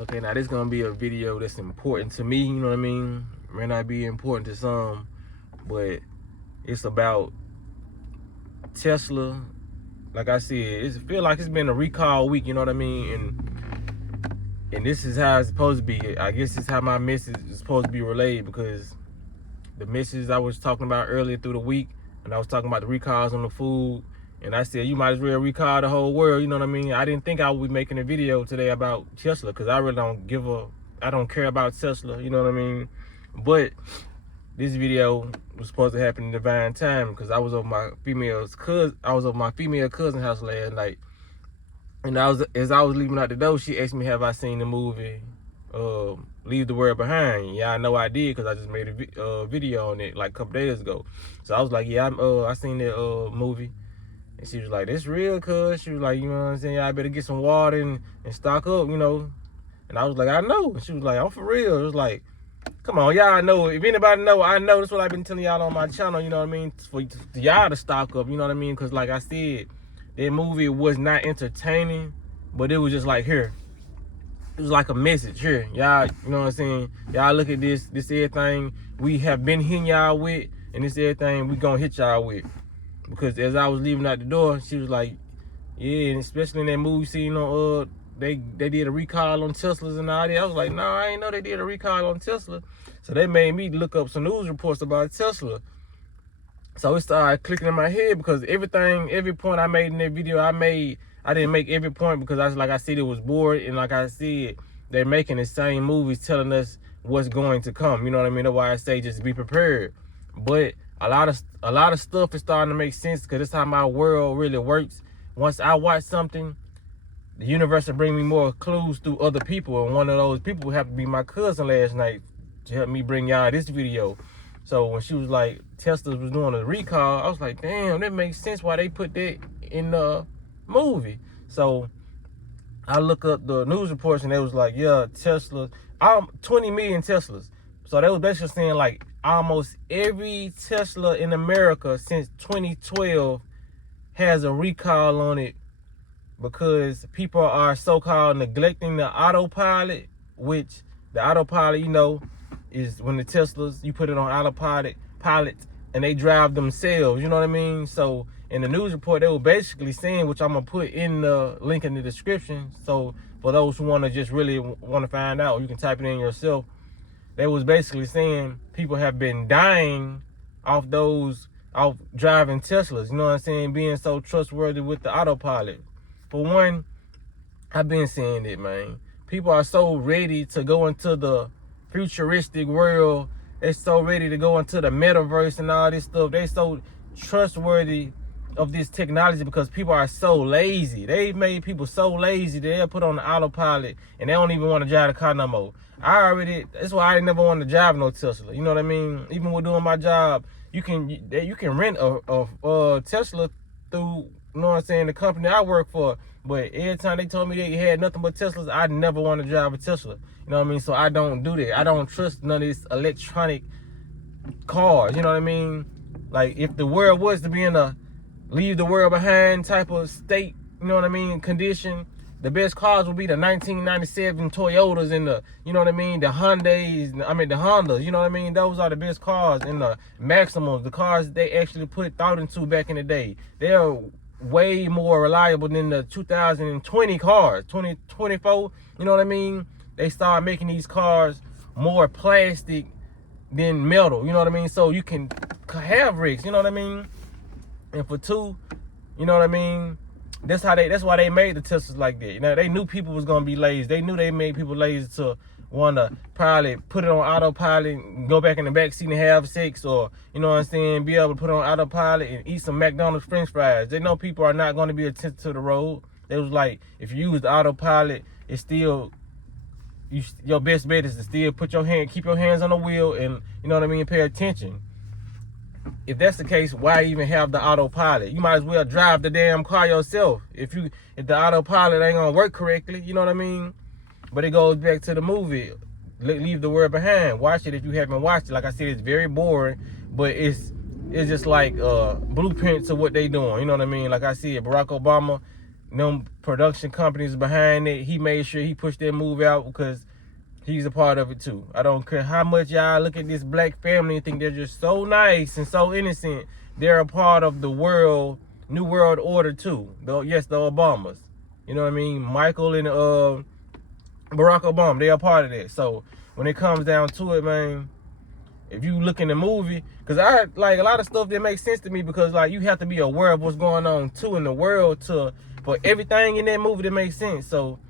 Okay, now this gonna be a video that's important to me, you know what I mean? May not be important to some, but it's about Tesla. Like I said, it feel like it's been a recall week, you know what I mean? And this is how it's supposed to be. I guess it's how my message is supposed to be relayed, because the message I was talking about earlier through the week, and I was talking about the recalls on the food, and I said you might as well recall the whole world, you know what I mean? I didn't think I would be making a video today about Tesla, because I really I don't care about Tesla, you know what I mean? But this video was supposed to happen in divine time, because I was over my female cousin house last night, and as I was leaving out the door, she asked me, have I seen the movie Leave the World Behind? Yeah, I know I did, because I just made a video on it like a couple days ago. So I was like, yeah, I seen that movie. And she was like, that's real, cuz. She was like, you know what I'm saying? I better get some water and stock up, you know. And I was like, I know. And she was like, I'm for real. It was like, come on, y'all know. If anybody know, I know. That's what I've been telling y'all on my channel, you know what I mean? For y'all to stock up, you know what I mean? Because like I said, that movie was not entertaining, but it was just like, here. It was like a message, here. Y'all, you know what I'm saying? Y'all look at this everything we have been hitting y'all with, and this everything we gonna hit y'all with. Because as I was leaving out the door, she was like, yeah, and especially in that movie scene on they did a recall on Teslas and all that. I was like, no, I ain't know they did a recall on Tesla. So they made me look up some news reports about Tesla. So it started clicking in my head, because every point I made in that video, I didn't make every point, because I said it was bored, and like I said, they're making the same movies telling us what's going to come. You know what I mean? That's why I say just be prepared. But a lot of stuff is starting to make sense, because that's how my world really works. Once I watch something, the universe will bring me more clues through other people, and one of those people would have to be my cousin last night to help me bring y'all this video. So when she was like, Tesla was doing a recall, I was like, damn, that makes sense why they put that in the movie. So I look up the news reports, and they was like, yeah, Tesla, 20 million Teslas. So they was basically saying like almost every Tesla in America since 2012 has a recall on it, because people are so-called neglecting the autopilot, which the autopilot, you know, is when the Teslas, you put it on autopilot, and they drive themselves, you know what I mean? So in the news report, they were basically saying, which I'm gonna put in the link in the description, so for those who wanna just really wanna find out, you can type it in yourself. They was basically saying people have been dying off driving Teslas, you know what I'm saying? Being so trustworthy with the autopilot. For one, I've been saying it, man. People are so ready to go into the futuristic world. They're so ready to go into the metaverse and all this stuff. They're so trustworthy of this technology, because people are so lazy. They made people so lazy that they'll put on the autopilot and they don't even want to drive the car no more. That's why I never wanted to drive no Tesla. You know what I mean? Even with doing my job, you can rent a Tesla through, you know what I'm saying, the company I work for. But every time they told me they had nothing but Teslas, I never want to drive a Tesla. You know what I mean? So I don't do that. I don't trust none of this electronic cars. You know what I mean? Like, if the world was to be in a leave the world behind type of state, you know what I mean, condition, the best cars would be the 1997 Toyotas and the, you know what I mean, the Hondas, the Hondas, you know what I mean? Those are the best cars, and the Maximals, the cars they actually put thought into back in the day. They're way more reliable than the 2020 cars, 2024, you know what I mean? They start making these cars more plastic than metal, you know what I mean? So you can have rigs, you know what I mean? And for two, you know what I mean? That's why they made the Teslas like that. You know, they knew people was gonna be lazy. They knew they made people lazy to wanna probably put it on autopilot and go back in the back seat and have sex, or, you know what I'm saying, be able to put it on autopilot and eat some McDonald's French fries. They know people are not gonna be attentive to the road. It was like, if you use the autopilot, it's still, your best bet is to still keep your hands on the wheel, and, you know what I mean, pay attention. If that's the case, why even have the autopilot? You might as well drive the damn car yourself. If the autopilot ain't gonna work correctly, you know what I mean? But it goes back to the movie, Leave the World Behind. Watch it if you haven't watched it. Like I said, it's very boring, but it's just like blueprints of what they doing. You know what I mean? Like I said, Barack Obama them production companies behind it. He made sure he pushed that movie out because he's a part of it too. I don't care how much y'all look at this black family and think they're just so nice and so innocent. They're a part of the New World Order too. Yes, the Obamas. You know what I mean? Michael and Barack Obama, they're a part of that. So when it comes down to it, man, if you look in the movie, because I like a lot of stuff that makes sense to me, because like you have to be aware of what's going on too in the world for everything in that movie to make sense. So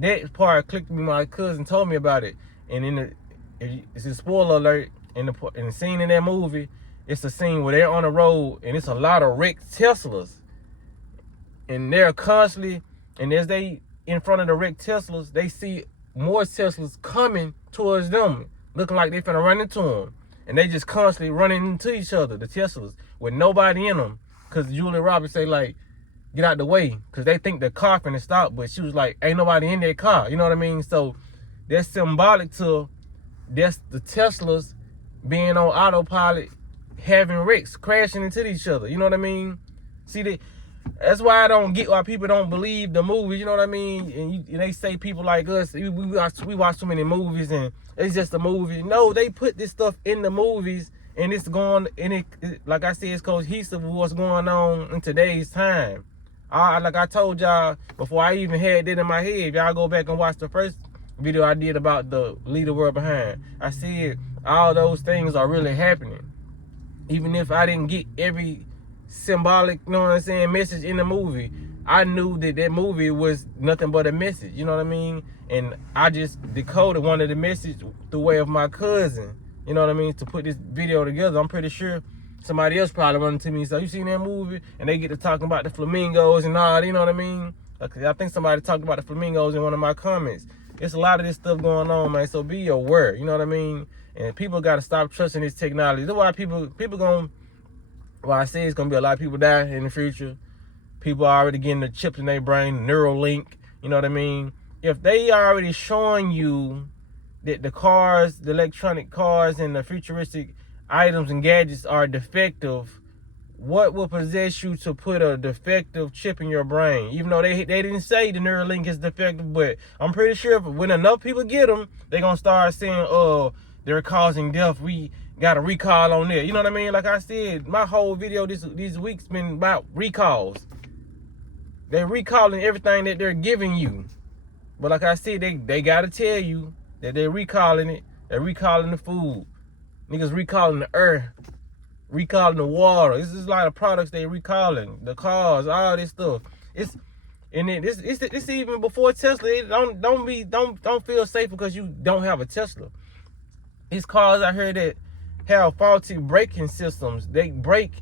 that part clicked me. My cousin told me about it, and it's a spoiler alert. In the scene in that movie, it's a scene where they're on the road and it's a lot of wrecked Teslas, and they're constantly, and as they in front of the wrecked Teslas, they see more Teslas coming towards them, looking like they finna run into them, and they just constantly running into each other, the Teslas, with nobody in them, because Julia Roberts say like, get out the way, because they think the car finna stop, but she was like, ain't nobody in that car, you know what I mean? So that's symbolic to, that's the Teslas being on autopilot, having wrecks, crashing into each other, you know what I mean? See, that's why I don't get why people don't believe the movies, you know what I mean? And they say people like us, we watch too many movies and it's just a movie. No, they put this stuff in the movies, and it's going, and it like I said, it's cohesive with what's going on in today's time. Like I told y'all before I even had that in my head, y'all go back and watch the first video I did about the Leave the World Behind. I said all those things are really happening. Even if I didn't get every symbolic, you know what I'm saying, message in the movie, I knew that movie was nothing but a message, you know what I mean? And I just decoded one of the messages the way of my cousin, you know what I mean, to put this video together. I'm pretty sure somebody else probably run to me, so you seen that movie? And they get to talking about the flamingos and all, you know what I mean? I think somebody talked about the flamingos in one of my comments. It's a lot of this stuff going on, man, so be aware, you know what I mean? And people got to stop trusting this technology. That's why people going, well, I say it's going to be a lot of people die in the future. People are already getting the chips in their brain, Neuralink, you know what I mean? If they are already showing you that the cars, the electronic cars and the futuristic items and gadgets are defective, what will possess you to put a defective chip in your brain? Even though they didn't say the Neuralink is defective, but I'm pretty sure when enough people get them, they're going to start saying, oh, they're causing death. We got a recall on there. You know what I mean? Like I said, my whole video these weeks been about recalls. They're recalling everything that they're giving you. But like I said, they got to tell you that they're recalling it. They're recalling the food. Niggas recalling the earth. Recalling the water. This is a lot of products they recalling. The cars, all this stuff. It's even before Tesla. Don't feel safe because you don't have a Tesla. These cars out here that have faulty braking systems, they brake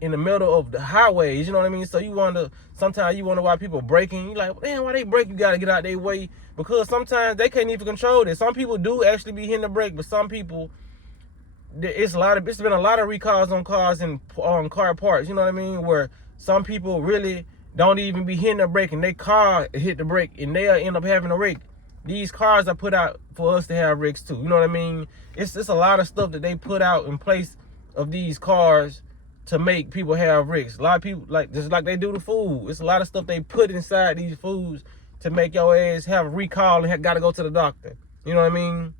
in the middle of the highways, you know what I mean? So sometimes you wonder why people braking. You like, man, why they brake? You gotta get out their way, because sometimes they can't even control this. Some people do actually be hitting the brake, but some people, it's been a lot of recalls on cars and on car parts, you know what I mean? Where some people really don't even be hitting the brake, and their car hit the brake and they'll end up having a wreck. These cars are put out for us to have wrecks too, you know what I mean? It's a lot of stuff that they put out in place of these cars to make people have wrecks. A lot of people, just like they do the food, it's a lot of stuff they put inside these foods to make your ass have a recall and got to go to the doctor. You know what I mean?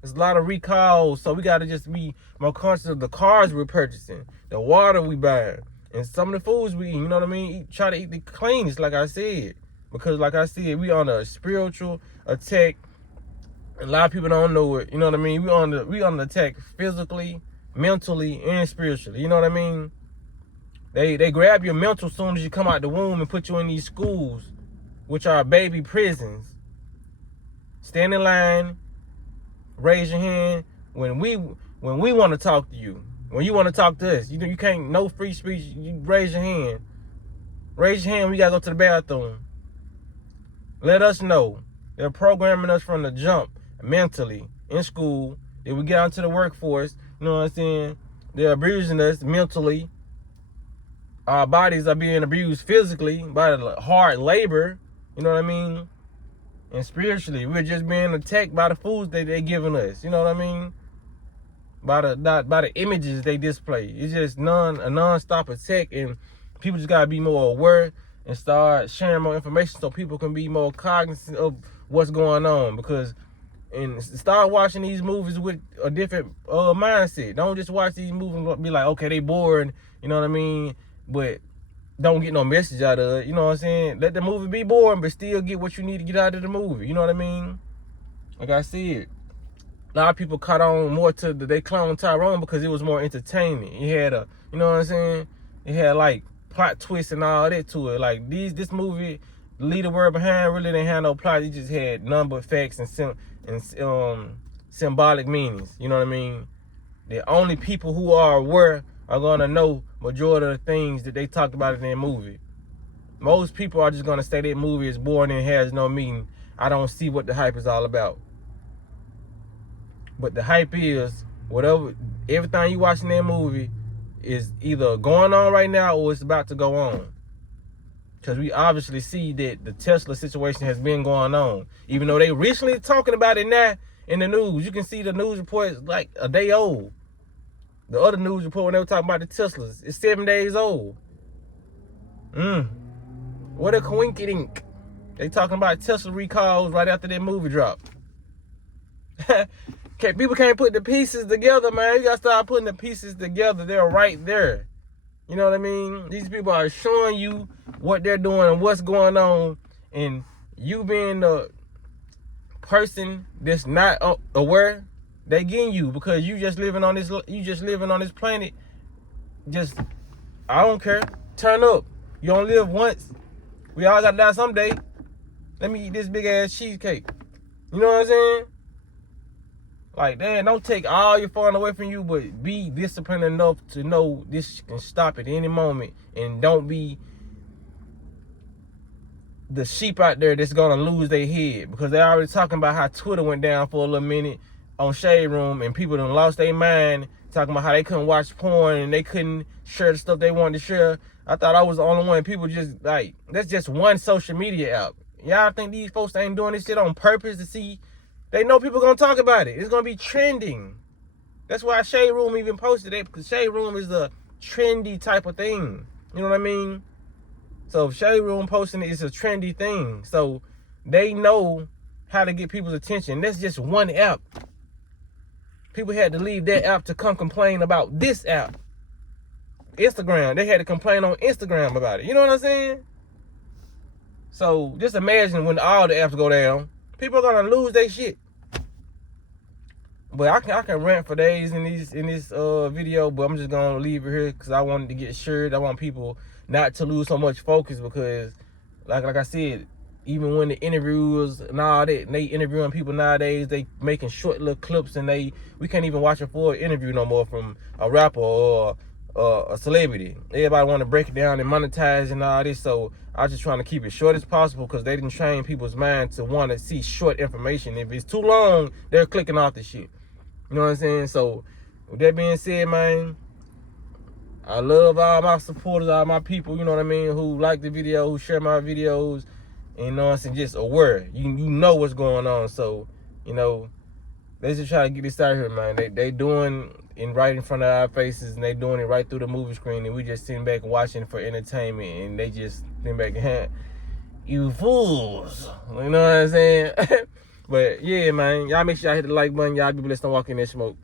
There's a lot of recalls, so we got to just be more conscious of the cars we're purchasing, the water we buy, and some of the foods we eat, you know what I mean? Try to eat the cleanest, like I said. Because like I said, we on a spiritual attack. A lot of people don't know it, you know what I mean? We on the attack physically, mentally, and spiritually, you know what I mean? They grab your mental as soon as you come out the womb and put you in these schools, which are baby prisons. Stand in line, raise your hand when we want to talk to you. When you want to talk to us, you can't, no free speech. You raise your hand. Raise your hand when you gotta go to the bathroom. Let us know. They're programming us from the jump mentally in school. Then we get out into the workforce. You know what I'm saying? They're abusing us mentally. Our bodies are being abused physically by the hard labor. You know what I mean? And spiritually, we're just being attacked by the foods that they're giving us. You know what I mean? By the images they display. It's just a non-stop attack, and people just gotta be more aware. and start sharing more information so people can be more cognizant of what's going on. Because and start watching these movies with a different mindset. Don't just watch these movies and be like, okay, they boring, you know what I mean? But don't get no message out of it, you know what I'm saying? Let the movie be boring, but still get what you need to get out of the movie, you know what I mean? Like I said, a lot of people caught on more to they clone Tyrone because it was more entertaining. He had a, you know what I'm saying? It had like plot twists and all that to it. Like this movie, the leader word behind really didn't have no plot. It just had number, facts, and symbolic meanings. You know what I mean? The only people who are aware are gonna know majority of the things that they talked about in their movie. Most people are just gonna say that movie is boring and has no meaning. I don't see what the hype is all about. But the hype is everything you watch in that movie is either going on right now or it's about to go on. Because we obviously see that the Tesla situation has been going on. Even though they recently talking about it now in the news. You can see the news report is like a day old. The other news report when they were talking about the Teslas, it's 7 days old. What a coinkydink. They talking about Tesla recalls right after that movie dropped. People can't put the pieces together, man. You gotta start putting the pieces together. They're right there. You know what I mean? These people are showing you what they're doing and what's going on, and you being the person that's not aware, they getting you because you just living on this planet. Just, I don't care. Turn up. You don't live once. We all gotta die someday. Let me eat this big ass cheesecake. You know what I'm saying? Like, damn, don't take all your fun away from you, but be disciplined enough to know this can stop at any moment. And don't be the sheep out there that's gonna lose their head. Because they already talking about how Twitter went down for a little minute on Shade Room, and people done lost their mind, talking about how they couldn't watch porn and they couldn't share the stuff they wanted to share. I thought I was the only one. People just, like, that's just one social media app. Y'all think these folks ain't doing this shit on purpose to see? They know people gonna talk about it. It's gonna be trending. That's why Shade Room even posted it, because Shade Room is a trendy type of thing. You know what I mean? So if Shade Room posting it is a trendy thing. So they know how to get people's attention. That's just one app. People had to leave that app to come complain about this app. Instagram. They had to complain on Instagram about it. You know what I'm saying? So just imagine when all the apps go down. People are gonna lose their shit. But I can rant for days in this video, but I'm just gonna leave it here because I wanted to get assured. I want people not to lose so much focus because, like I said, even when the interviewers and all that, they interviewing people nowadays, they making short little clips, and we can't even watch a full interview no more from a rapper or a celebrity. Everybody want to break it down and monetize and all this, so I was just trying to keep it short as possible because they didn't train people's mind to want to see short information. If it's too long, they're clicking off the shit. You know what I'm saying? So with that being said, man, I love all my supporters, all my people, you know what I mean, who like the video, who share my videos, and, you know what I'm saying, just aware. You know what's going on. So, you know, let's just try to get this out here, man. They doing it right in front of our faces, and they doing it right through the movie screen, and we just sitting back watching for entertainment, and they just sitting back and you fools. You know what I'm saying? But yeah, man, y'all make sure y'all hit the like button. Y'all be blessed, don't walk in that smoke.